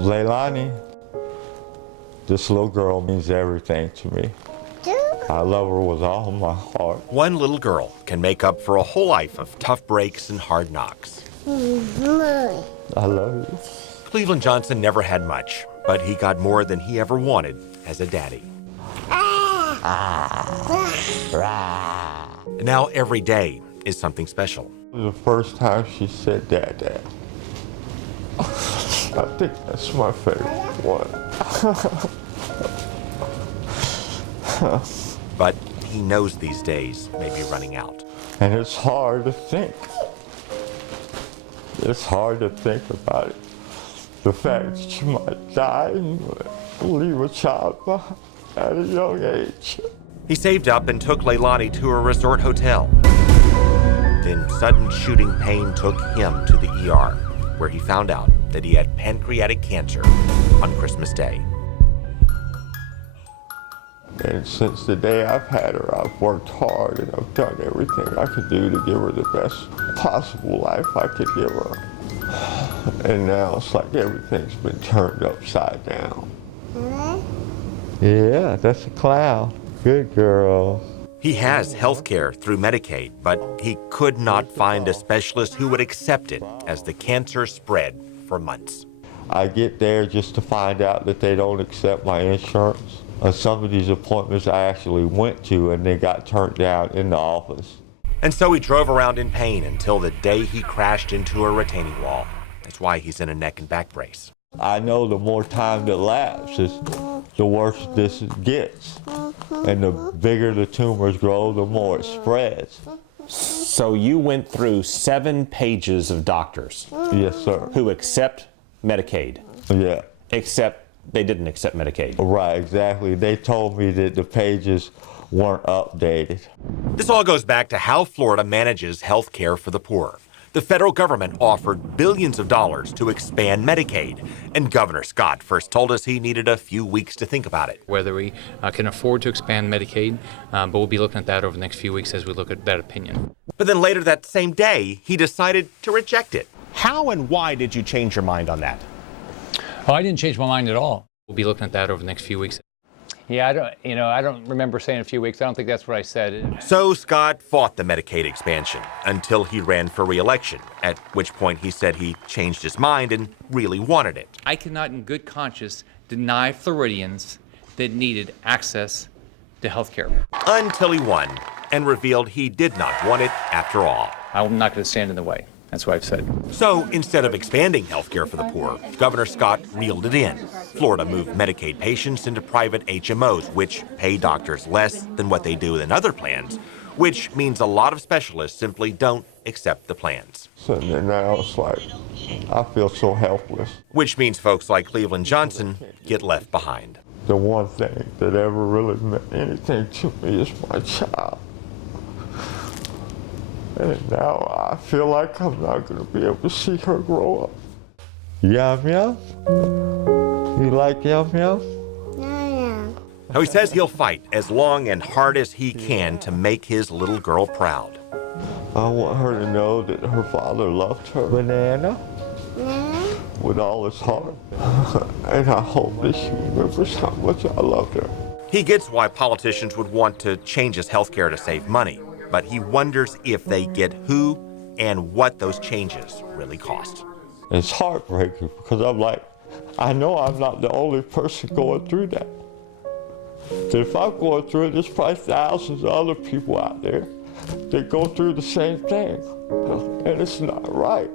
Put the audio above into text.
Leilani, this little girl means everything to me. I love her with all my heart. One little girl can make up for a whole life of tough breaks and hard knocks. I love you. Cleveland Johnson never had much, but he got more than he ever wanted as a daddy. And now every day is something special. The first time she said Dad, Dad. I think that's my favorite one. But he knows these days may be running out. And it's hard to think. It's hard to think about it. The fact that you might die and leave a child behind at a young age. He saved up and took Leilani to a resort hotel. Then sudden shooting pain took him to the ER, where he found out that he had pancreatic cancer on Christmas Day. And since the day I've had her, I've worked hard and I've done everything I could do to give her the best possible life I could give her. And now it's like everything's been turned upside down. Yeah, that's a cloud. Good girl. He has health care through Medicaid, but he could not find a specialist who would accept it as the cancer spread for months. I get there just to find out that they don't accept my insurance. Some of these appointments I actually went to and they got turned down in the office. And so he drove around in pain until the day he crashed into a retaining wall. That's why he's in a neck and back brace. I know the more time that lapses, the worse this gets. And the bigger the tumors grow, the more it spreads. So you went through 7 pages of doctors. Yes, sir. Who accept Medicaid. Yeah. Except they didn't accept Medicaid. Right, exactly. They told me that the pages weren't updated. This all goes back to how Florida manages health care for the poor. The federal government offered billions of dollars to expand Medicaid, and Governor Scott first told us he needed a few weeks to think about it. Whether we can afford to expand Medicaid, but we'll be looking at that over the next few weeks as we look at that opinion. But then later that same day, he decided to reject it. How and why did you change your mind on that? Oh, I didn't change my mind at all. We'll be looking at that over the next few weeks. Yeah, I don't remember saying a few weeks. I don't think that's what I said. So Scott fought the Medicaid expansion until he ran for re-election, at which point he said he changed his mind and really wanted it. I cannot in good conscience deny Floridians that needed access to health care. Until he won and revealed he did not want it after all. I'm not going to stand in the way. That's what I've said. So instead of expanding health care for the poor, Governor Scott reeled it in. Florida moved Medicaid patients into private HMOs, which pay doctors less than what they do in other plans, which means a lot of specialists simply don't accept the plans. So now it's like, I feel so helpless. Which means folks like Cleveland Johnson get left behind. The one thing that ever really meant anything to me is my child. And now I feel like I'm not going to be able to see her grow up. Yum Yum? You like Yum Yum? Now he says he'll fight as long and hard as he can to make his little girl proud. I want her to know that her father loved her. Banana? With all his heart. And I hope that she remembers how much I loved her. He gets why politicians would want to change his health care to save money, but he wonders if they get who and what those changes really cost. It's heartbreaking because I'm like, I know I'm not the only person going through that. That if I'm going through it, there's probably thousands of other people out there that go through the same thing. And it's not right.